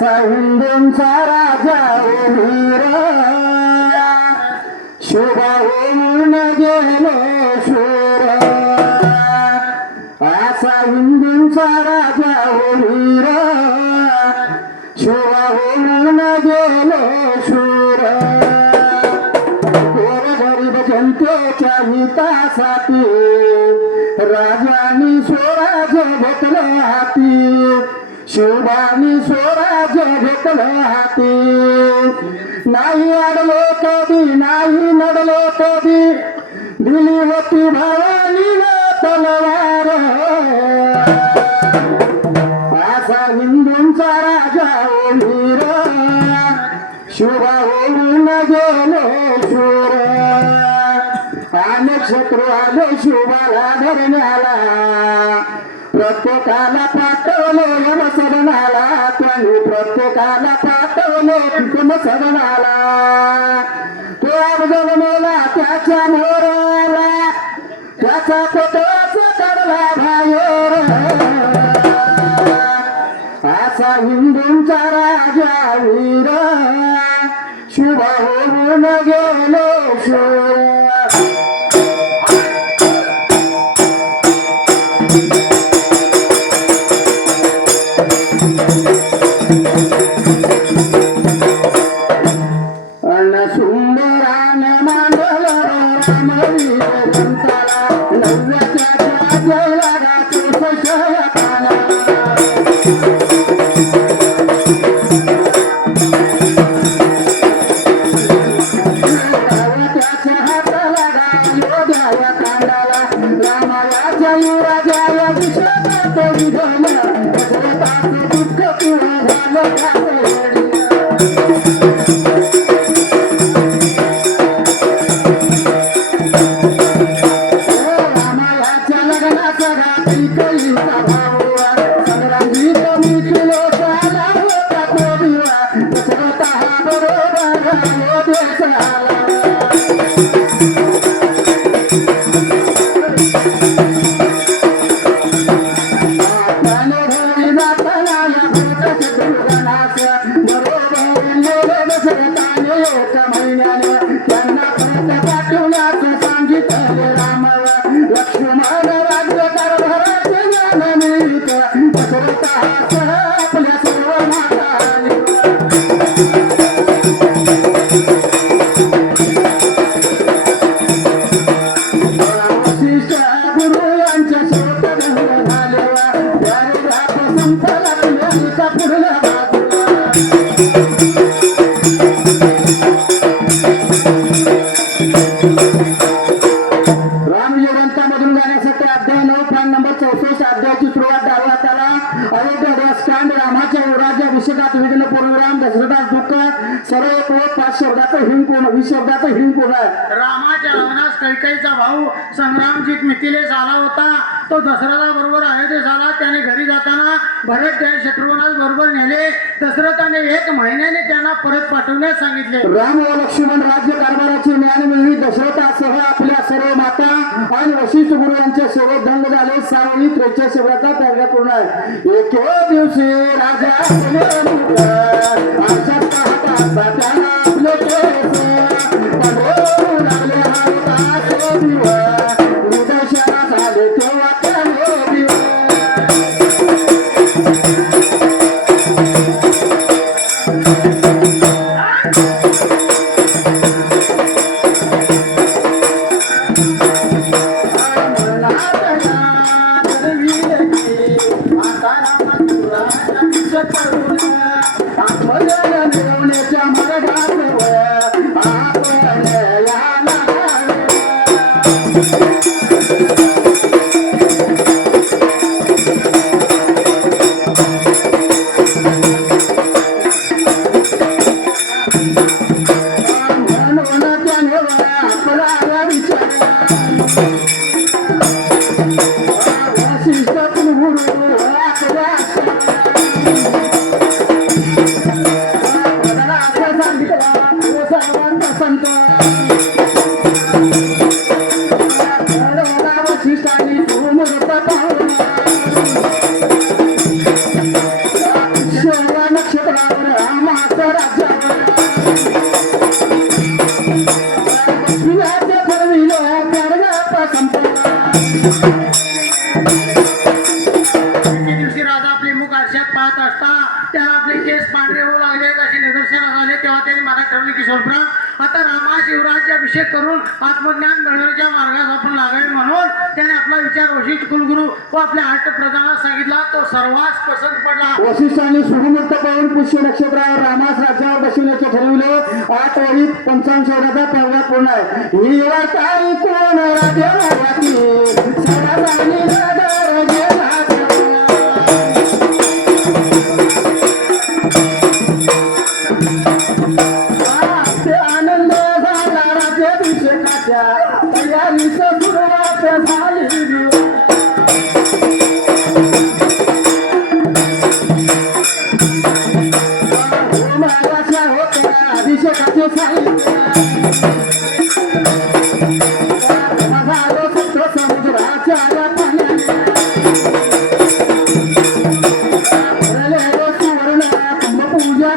असा हिंदूंचा राजा वीर शुभ होऊन गेलो शूर असा हिंदूंचा राजा वीर शुभ होऊन गेलो शूर गरीब जनतेच्या हितासाठी राजानी स्वराज्य घेतलं हाती शिवबानी स्वराज्य घेतलं हाती नाही अडलो कधी नाही नडलो कधी दिली होती भवानी तलवार असा हिंदूंचा राजा वीर शुभ होऊन गेलो शूर अनेक शत्रू आले शुभाला धरण्याला प्रत्येकाला पाठवले यमसदनाला त्यांनी प्रत्येकाला पाठवले यमसदनाला तो अफजल मेला त्याच्या मोराला त्याचा फोटोच काढला बाहेर असा हिंदूंचा राजा वीर शुभ होऊन गेलो शूर सुंदरान मांडल रामवीर ग्रंथाला नव्याच्या जयला राजशय पाला त्याच्या हाताला योध्याया कांडाला रामाया युवराजाया विषयात विधवला दशरथाचं दुःख पुरं झालं रामाच्या लग्नास कैकेयीचा भाऊ संग्रामजीत मिथिलेस आला होता. तो दशरथा बरोबर अयोध्येस आला. त्याने घरी जाताना भरत त्या शत्रुघ्नास बरोबर नेले. दशरथाने 1 महिन्याने त्यांना परत पाठवण्यास सांगितले. राम व लक्ष्मण राज्य कारभाराची ज्ञान मिळवी दशरथासह आपल्या सर्व माता आणि वशिष्ठ गुरु यांच्या सेवेत धन्य झाले. सार्वजनिक त्रेच्या सेवेचा त्याग पूर्ण आहे. एके दिवशी राजा राज्यावर रामाचं राज्यावर बसविल्याचे ठरविले प्यारगाप संपला एके दिवशी राजा आपले मुख आरशात पाहत असता त्याला आपले केस पांढरे होऊ लागले असे निदर्शनास आले. तेव्हा त्यांनी मनात ठरवले की शिवराम आता रामा शिवराज्य अभिषेक करून आत्मज्ञान मिळवण्याच्या मार्गास आपण लागावे. म्हणून त्याने आपला विचार वशिष्ठ कुलगुरू व आपल्या अष्टप्रधानास सांगितला. तो सर्वांस पसंत पडला. वशिष्ठांनी शुभमुहूर्त पाहून पुष्य नक्षत्रावर रामास राज्यावर बसविण्याचे ठरविले. 8 ओळीत 55 शब्दाचा प्रवाह पूर्ण आहे. ही वार्ता ऐकून राजा मायाती सर्वांनी नगर गेला सगळा. ते आनंद झाला राज्याभिषेकाच्या तयारीस सुरुवात झाली दिवस. महाराजा होत्या अभिषेकाचे साहित्य झालो सप्त समुद्राच्या पाण्याने भरलेलो सुवर्ण कुंभपूजा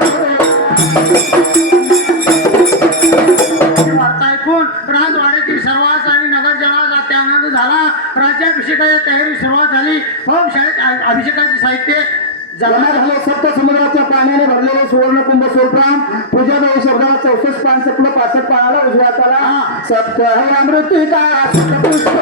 ही वार्ता ऐकून राजवाड्यातील सर्वांस आणि नगरजनास अत्यानंद झाला. राज्याभिषेकाच्या तयारी सुरुवात झाली. होम शाळेत अभिषेकाचे साहित्य जमा झाले. सप्त समुद्राच्या पाण्याने भरलेले सुवर्ण कुंभ सोलप्राम पूजा दही शब्दाला 64 पान सपलं 65 पानाला उजव्या हाताला सप्त अमृतिका सप्तपुष्प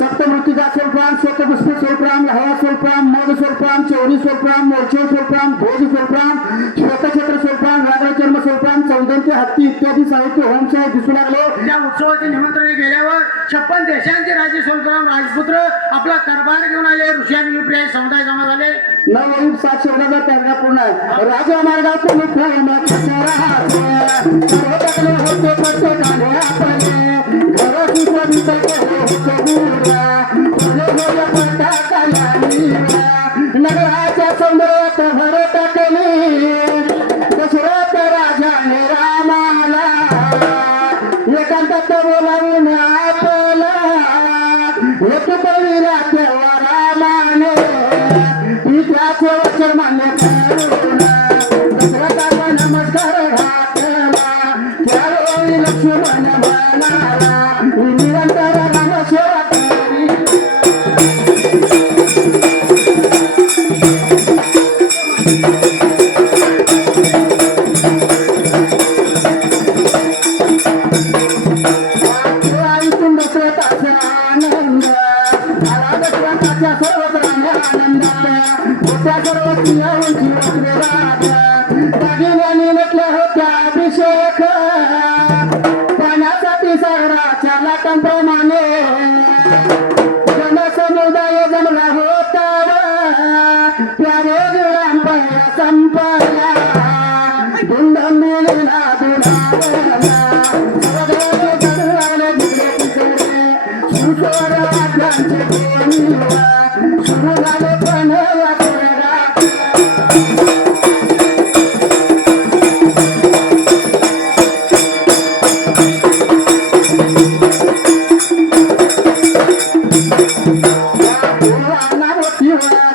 सप्तमृतिका सोलप्राम सप्तपुष्प सोलप्राम लहवा सोलप्राम मध सोलप्राम चौरी सोलप्राम मोर्चे सोलप्राम ध्वज सोलप्राम श्वेतक्षेत्र सोलप्राम रागचर्म सोलप्राम सौंदर्य हत्ती इत्यादी साहित्य होमशाळेत दिसू लागले. त्या उत्सवाचे निमंत्रण गेल्यावर 56 देशांचे राजे सोलग्राम राजपुत्र आपला कारभार घेऊन आले. ऋषियान विप्रिय समुदाय जमा झाले. 9 ओळीत 7 शब्दाचा त्यागा पूर्ण आहे. राजा मार्गातून नगराच्या सौंदर्यात भर टाकली दशरथ राजाने रामाला एकांतात बोलावून आपला हेतू कळविला तेव्हा रामाने त्याचे वचन मान्य करून दशरथाला नमस्कार घातला. त्यावेळी लक्ष्मण म्हणाला निरंतर रामसेवा करी. ऐकून दशरथाचा आनंद झाला. दशरथाच्या सर्वत्राने आनंदात होत्या सर्व स्त्रियांची वाचले राजा. दागिन्याने नटल्या होत्या अभिषेक पाण्यासाठी सागराच्या लाटांप्रमाणे जनसमुदाय जमला होता. प्यारे विळंबया संपला धुंदम मिळला दुलावला सगळे जडवाले दिले तिसरे सुस्वर वाद्यांचे बोलवा सुरू झाले पण या कोरडा.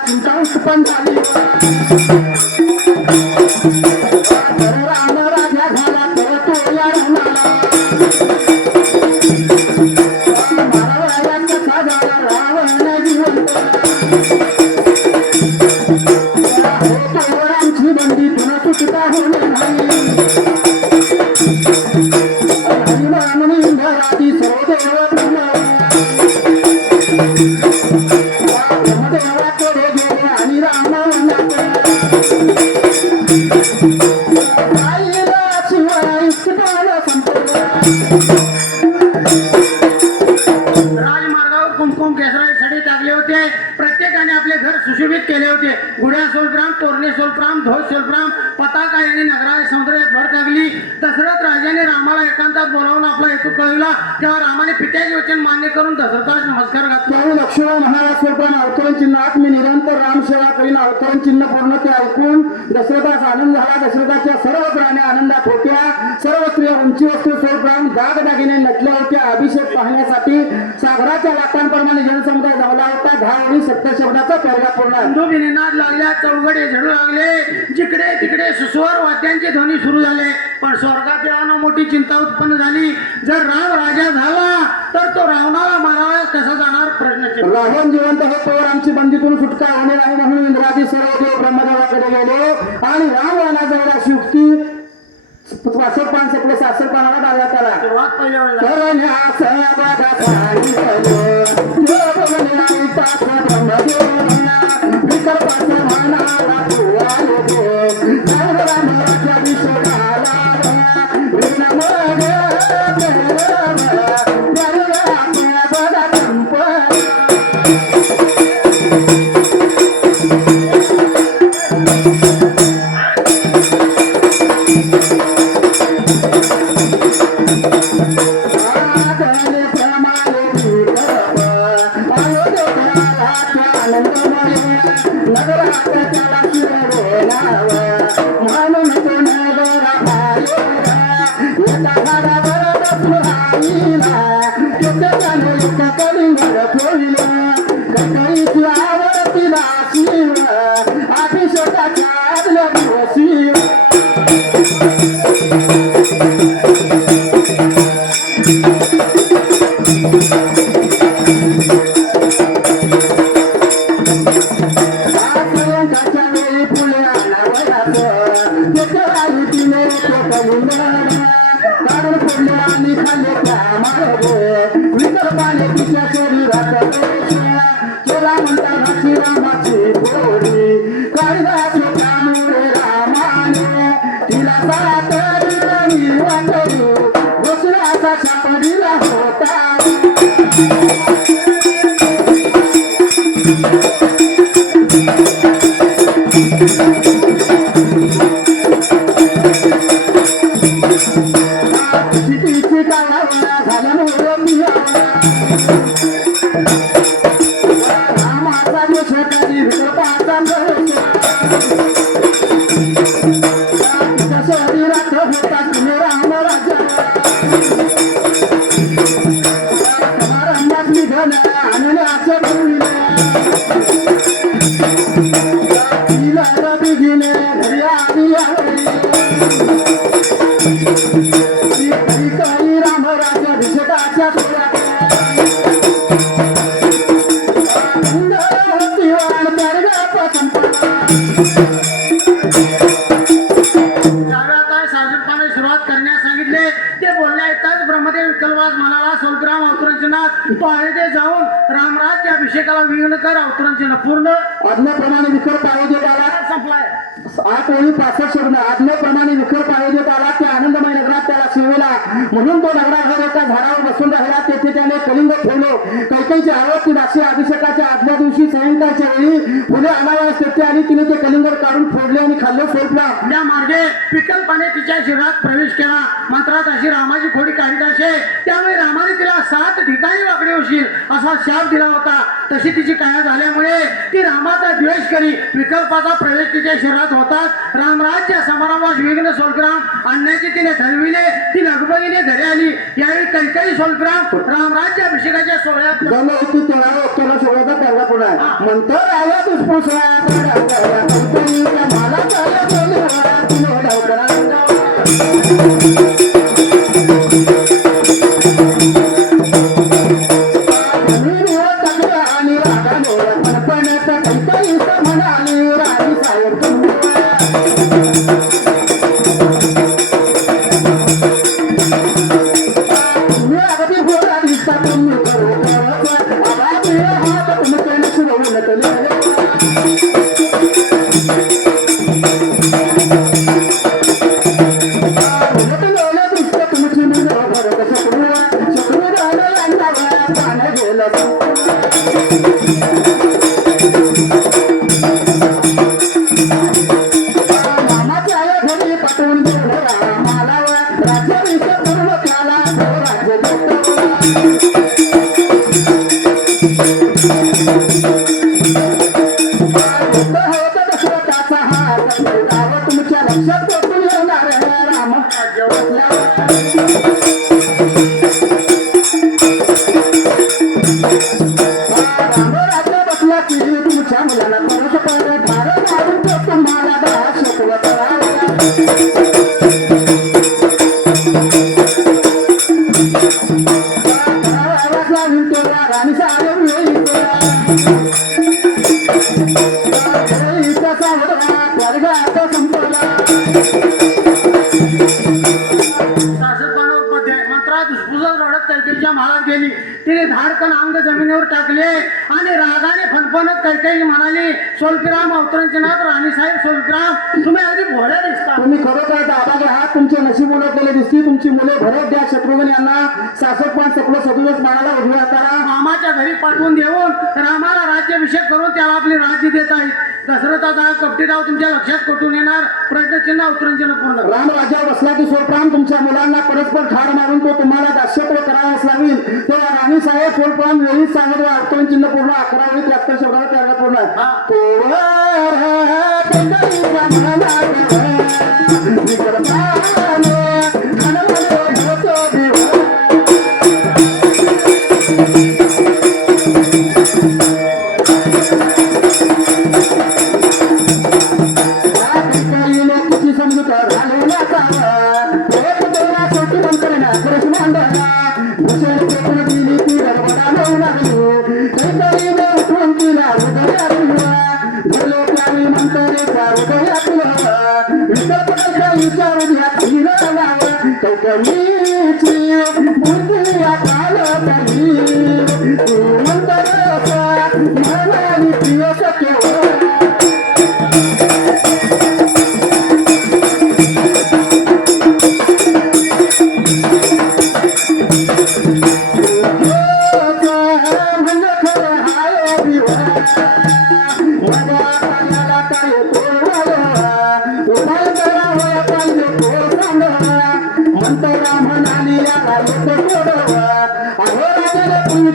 चिंता उत्पन्न झाली. राम राजा झाला तर तो या रामाला महाराजा कसा झाला रावण जिवंत. आमची बंदी पुन्हा सुटता होणार नाही. राधी सर्व देव ब्रह्मदेवाकडे गेले आणि रामावनात आईला शिवाय इष्टकाला संपला राजमार्गावर कुमकुम केसराई सडे टाकले होते. प्रत्येकाने आपले घर सुशोभित केले होते. गुढ्या सोलप्राम, तोरणे सोलप्राम, ध्वज सोलप्राम, पताका यांनी नगरात सौंदर्यात भर टाकली. दशरथ राजाने रामाला एकांतात बोलावून आपला हेतू कळविला. तेव्हा रामाने पित्याचे वचन मान्य करून दशरथास नमस्कार घातला. त्यावेळी लक्ष्मण महाराज स्वरूपाने अवतरण चिन्हात मी निरंतर रामसेवा करीन अवतरण चिन्ह पूर्ण ते ऐकून दशरथास आनंद झाला. दशरथाच्या सर्व प्राणी आनंदात होत्या. सर्व स्त्रिया उंची वस्तू स्वरूपाम दागदागिने नटल्या होत्या. अभिषेक पाहण्यासाठी सागराच्या लाटांप्रमाणे जनसमुदाय जमला होता. 10 ओळी 70 शब्दाचा पॅराग्राफ पूर्ण आहे. दुबिने नाद लागल्या, चौघडे झडू लागले. जिकडे तिकडे सुस्वर वाद्यांचे ध्वनी सुरू झाले. पण स्वर्गात येऊन मोठी चिंता उत्पन्न झाली. जर राम राजा झाला तर तो रावणाला मारावा कसा जाणार प्रश्न. रावण जिवंत हे तोवर आमची बंदीतून सुटका होणे नाही म्हणून इंद्रादी सर्व देव ब्रह्मदेवाकडे गेले आणि रावणाजवळ अशी युक्ती 65 पान संपले 66 पानाला डाव्या त्याला सुरुवात पहिल्या वेळेला करण्यास बघा सांगितलं देवबोलण्याई तास ब्रह्मदेवाला विकल्पाचा म्हणाला तू आले दे सर्व रामाच्या विषयाला विनमग आपल्या बघा संपला अभिषेकाला विघ्न कर अवतरणचे पूर्ण आज्ञेप्रमाणे विकर पाळी देत आला. संपलाय 8 ओळी 65 शब्द आज्ञेप्रमाणे विकर पाळी देत आला. त्या आनंदमय नगरात त्याला सेवेला म्हणून तो नगरावर एका झाडावर बसून राहिला. तेथे त्याने कलिंग ठेवले. कैकेयीची आवडती दासी अभिषेकाच्या आदल्या दिवशी सायंकाळच्या वेळी फुले आणावयास तेथे आली. तिने ते कलिंग काढून फोडले आणि खाल्लं सोडला. त्या मार्गे विकल्पाने तिच्या शरीरात प्रवेश केला. मंत्रात अशी रामाची खोडी काढीत असे. त्यामुळे रामाने तिला 7 ठिकाणी वाकडे होशील असा शाप दिला होता. तशी तिची काया झाल्यामुळे ती रामाचा द्वेष करी. विकल्पाचा प्रवेश तिच्या शरीरात होताच रामराज्य समारंभास विघ्न सोलग्राम आणण्याचे तिने ठरविले. ती लगबगीने घरी आली. यावेळी कैकेयी सोलग्राम रामराज्य अभिषेकाच्या सोहळ्यात सोहळ्याचा पहिला पुढा आहे. मंत्र आला दुष्पुषा माझी भोळा दिसता तुम्ही खरोखरच आबा प्रिय हात तुमचे नशीब उलटले तुमच्या लक्षात बसून येणार राम राज्य बसला की तुमच्या मुलाला परत परत भारत मारून तुम्हाला शिकवत राणी महालात गेली तिने धाडकन अंग जमिनीवर टाकले आणि रागाने फणफणत कैकेयी म्हणाली सोलग्राम अवतरणचे नाथ राणीसाहेब सोलग्राम तुम्ही अगदी भोळ्या दिसता तुम्ही खरोखर दादा घ्या तुमचे नशीब उलटलेले दिसती तुमची मुले भरत द्या शत्रुघ्न यांना 66 सकलो 37 मानाला उभ्या करा मामाच्या घरी पाठवून देऊन रामाला राज्याभिषेक करून त्याला आपले राज्य देत आहेत दशरथाचा कपटी राव तुमच्या लक्षात कुठून येणार प्रयत्नचिन्ह अवतरणचिन्ह पूर्ण राम राज्यावर बसला की सोलप्राम तुमच्या मुलांना परस्पर ठार मारून तो तुम्हाला दास्यत्व करावाच लागेल तेव्हा राणी साहेब सोलप्राम वेळीच सांगत अवतरण चिन्ह पूर्ण 11 73 शब्दाला त्याला पूर्ण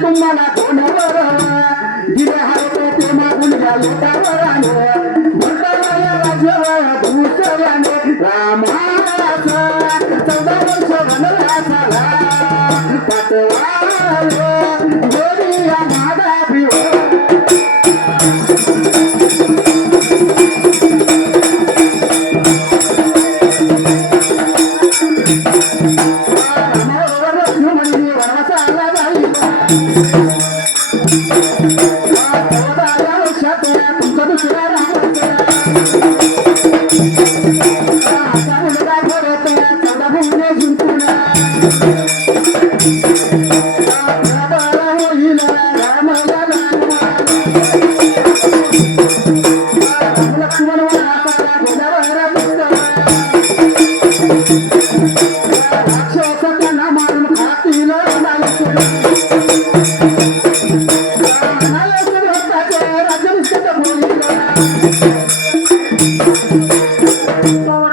तुम्हाला कोणावर दिले हात ते मागून घ्या लोटावर राज्यावर भूसऱ्याने रामाचा 14 वर्ष वनवास झाला पाटवाल गोरिया मादा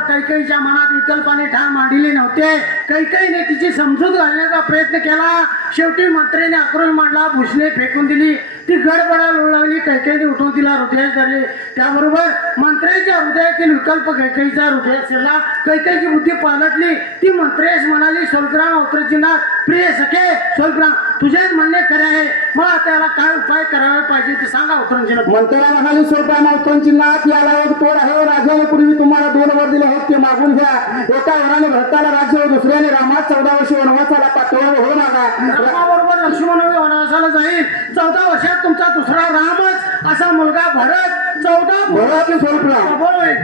कैकेयीच्या मनात विकल्पाने ठाम मांडले नव्हते कैकेयीने तिची समजूत घालण्याचा प्रयत्न केला शेवटी मंत्र्याने आक्रोश मांडला भूषणे फेकून दिली ती गडबडा लोळवली कैकेयीने उठवून तिला हृदयात धरले त्याबरोबर मंत्र्याच्या हृदयातील विकल्प कैकेयीचा हृदयात शिरला कैकेयीची बुद्धी पालटली ती मंत्रेश म्हणाली सोलग्राम अवतरचिनाथ प्रिय सखे सोलग्राम तुझेच म्हणणे खरे आहे मग त्याला काय उपाय करावे पाहिजे ते सांगा अवतरचिनाथ मंत्र्याला म्हणाली सोलग्राम अवतरचिनाथ याला एक तोड आहे राजाने पूर्वी तुम्हाला 2 वर दिले आहेत ते मागून घ्या एका वराने भरताला राज्य व दुसऱ्याने रामात 14 वर्ष वनवासाला पाठवावे हो नका रामाबरोबर लक्ष्मण वनवासाला जाईल 14 वर्षात तुमचा दुसरा रामच असा मुलगा भरत 14 बरोबर आपली स्वरूपला प्रबळ होईल.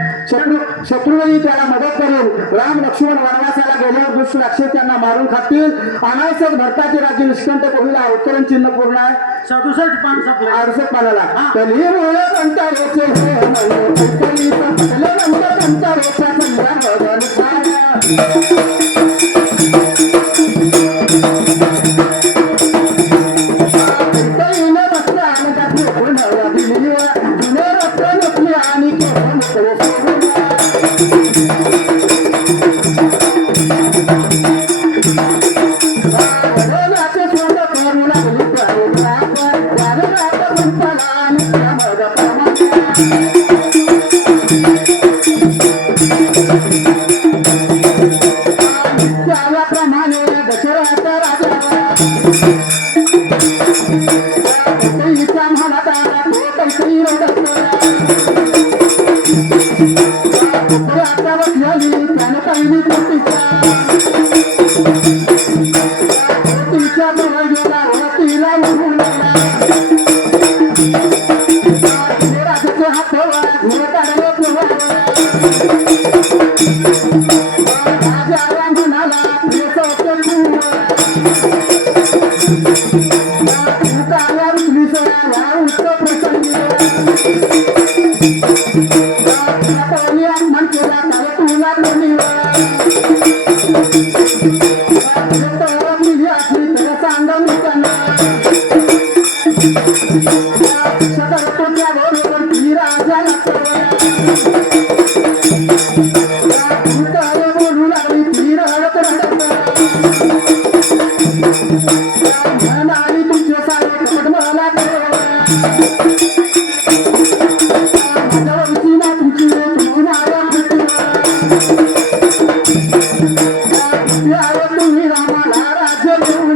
शत्रूही त्याला मदत करेल. राम लक्ष्मण वनवासाला गेल्यावर दुष्ट राक्षस त्यांना मारून खातील. अनायसच भरताचे राज्य निष्कंठ होईल. उत्तरण चिन्ह पूर्ण आहे 67 पान संपलं. 68 पानाला. कली मुळे कंटाळेचे हे म्हणे, कैकलीचं पटलं नंतर कंटाळेच्या संध्या बदल झाला. कैकलीनं बसलं आणि त्यातली पुन्हा दिली. जुने रस्ते नसले आणि केवळ मुकळे सोडून. वडिलाचे सोंड करू लागली प्राणीला. त्यानं रात म्हणताला आणि त्यामध्ये त्याप्रमाणे दशरथ राजा कैकेयीच्या मनात आला तो कैकेयी रडत आता बसलेली त्यानं पहिली तिच्या जवळ गेला तिला उठून लागला. राजाचे हात घोडे काढले राजा म्हणाला बोलू लागली ती रडत म्हणाली तुमचे सारे कपट मला माझ्यावरची ना तुमची तुम्ही माझ्या तुम्ही रामाला राज्य देऊन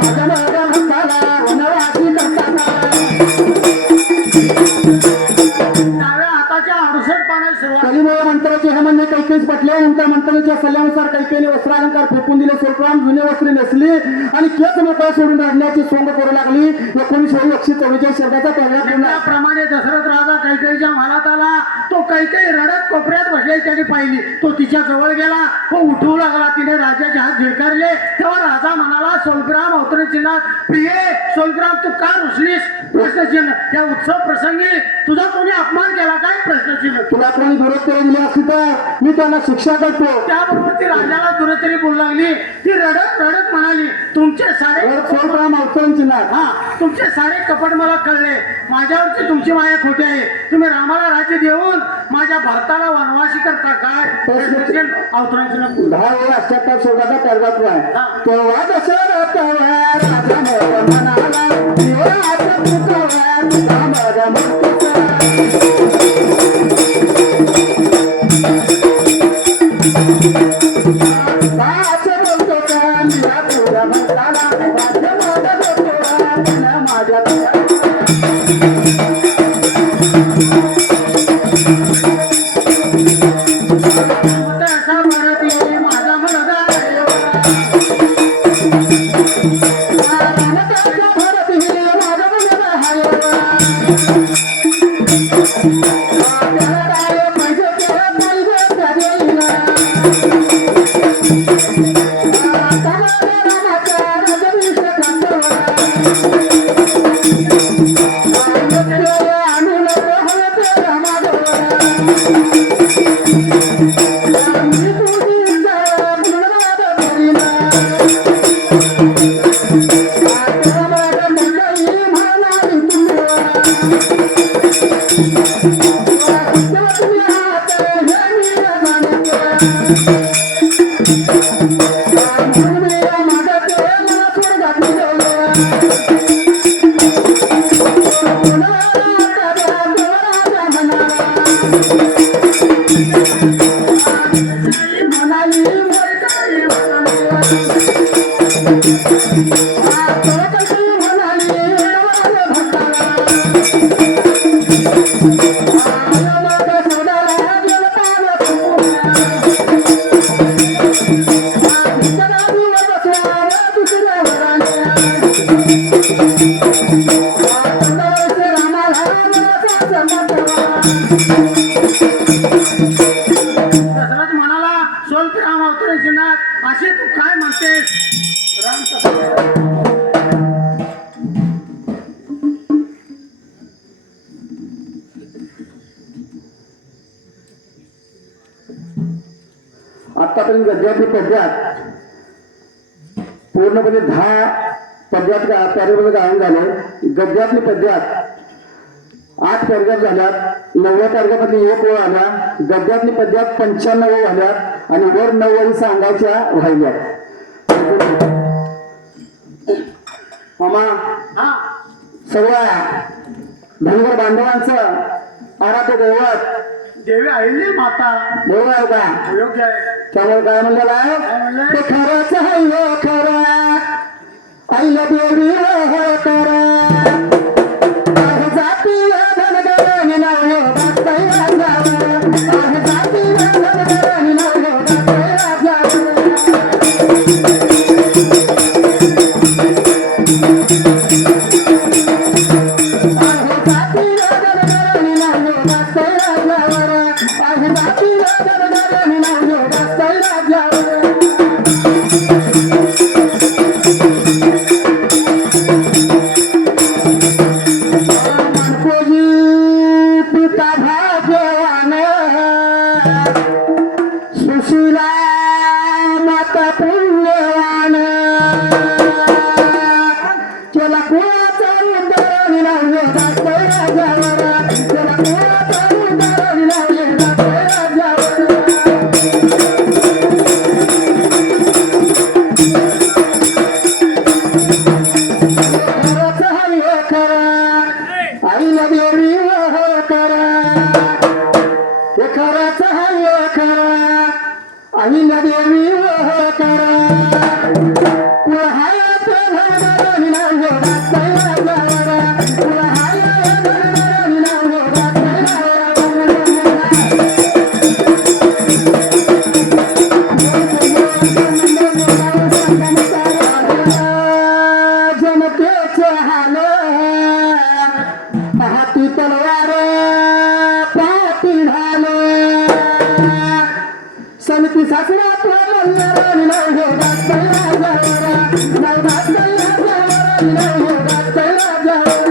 माझ्या माझ्या भक्ताला वनवासी करताना. डाव्या हाताच्या 68 पानाची सुरुवात. कलिमुळे मंत्राचे हे म्हणणे कैकेयीस पटले. नंतर मंत्राच्या सल्ल्यानुसार कैकेयीने वस्त्रालंकार फेकून दिले. स्वल्पराम जुने वस्त्रे नेसली आणि केस मोकळा सोडून रडण्याची सोंग करू लागली. 1944 शब्दाचा पहिला पूर्ण. त्याप्रमाणे दशरथ राजा कैकेयीच्या महालात आला. तो कैकेयी रडत कोपऱ्यात बसलेली त्याने पाहिली. तो तिच्या जवळ गेला व उठवू लागला. तिने राजाचे हात झिडकारले. तेव्हा राजा म्हणाला, सोलग्राम अवतरण चिन्हात प्रिये सोलग्राम तू का रुसलीस? प्रश्नचिन्ह. या उत्सव प्रसंगी तुझा कोणी अपमान केला काय? प्रश्नचिन्ह. तुला कोणी दुरुत्तरे दिली असती तर मी त्यांना शिक्षा करतो. त्याबरोबर ती राजाला दुरुत्तरी बोलू लागली. ती रडत रडत म्हणाली, तुमचे सारे सोलग्राम अवतरण चिन्हात तुमचे सारे कपट मला कळले. माझ्यावरची तुमची माया खोटी आहे. तुम्ही रामाला राज्य देऊन माझ्या भरताला वनवासी करता काय? अवतरण चिन्ह. 10:78 शब्दाचा पॅराग्राफ आहे. तेव्हा दशरथ राजा म्हणाला, देवाचा पुतळा तुझा माझा मुक्तीचा. असं बोलतो का मीरा तुझ्या भक्ताला, माझ्या माझा बोलतो तुला माझ्या असा भारती माझा मुलगा दुसऱ्या म्हणतेस राम कसं आतापर्यंत गद्यातली पद्यात पूर्णपणे 10 पद्यात पॅरेग्राफ गायन झाले. गद्यातली पद्यात 8 पॅरेग्राफ झाल्यात. 9व्या पॅरेग्राफमधली 1 ओळ आल्या. गद्यातली पद्यात 95 ओळ झाल्यात आणि वर 9 ओळी सांगायच्या राहिल्यात. मामा हा सगळ्या धनगर बांधवांचं आराध्य दैवत देवी आईले माता देव आहे का? योग्य आहे. त्यामुळे काय म्हणलेलं आहे? काय म्हणलंय? ते खरंच आहे हो खरं, आईला देवी हो खरं. आहे जातीला धनगरांनी नाव हो बागताई राजावर. आहे जातीला धनगरांनी नाव हो बागताई राजावर. आहे जातीला धनगरांनी नाव हो बागताई राजावर. आहे जातीला धनगरांनी नाव हो बागताई राजावर. मनकोजी पिता भाग्यवान, सुशीला माता पुण्यवान. केला कुळाचा उद्धार निलावले दासय राजावर. केला कुळाचा उद्धार निलावले दासय राजावर. खरंच आहे हो खरं, आईला देवी हो खरं. हे खरंच आहे हो खरं, आईला देवी हो खरं. कुळहायाचं धनगरांनी नाव हो दासय राजावर. कुळहायाचं धनगरांनी नाव हो दासय राजावर. जनतेचे हाल पाहती तलवार पाहती ढाल. समिती शासनात मल्हारांनी नाव हो दासय राजावर. नाव दासय राजावर. नाव हो दासय राजावर.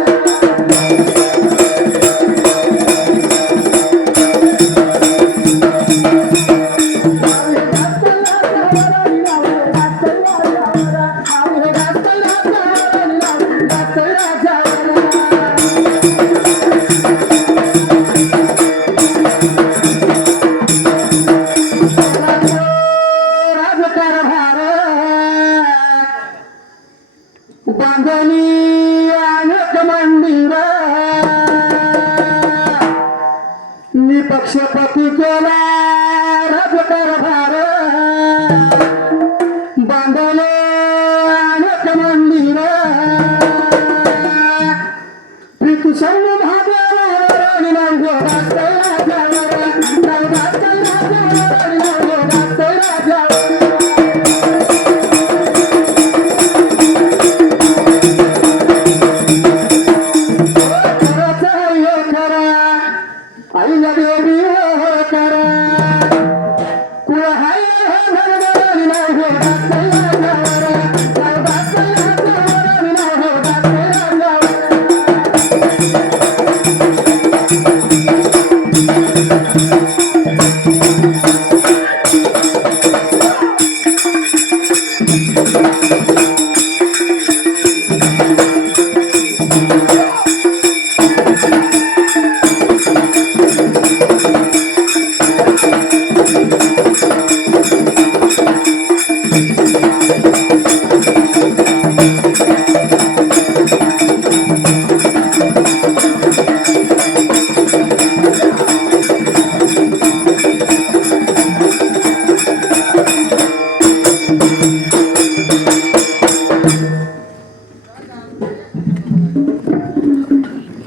बांधणी अनेक मंदिर निपक्षपती केला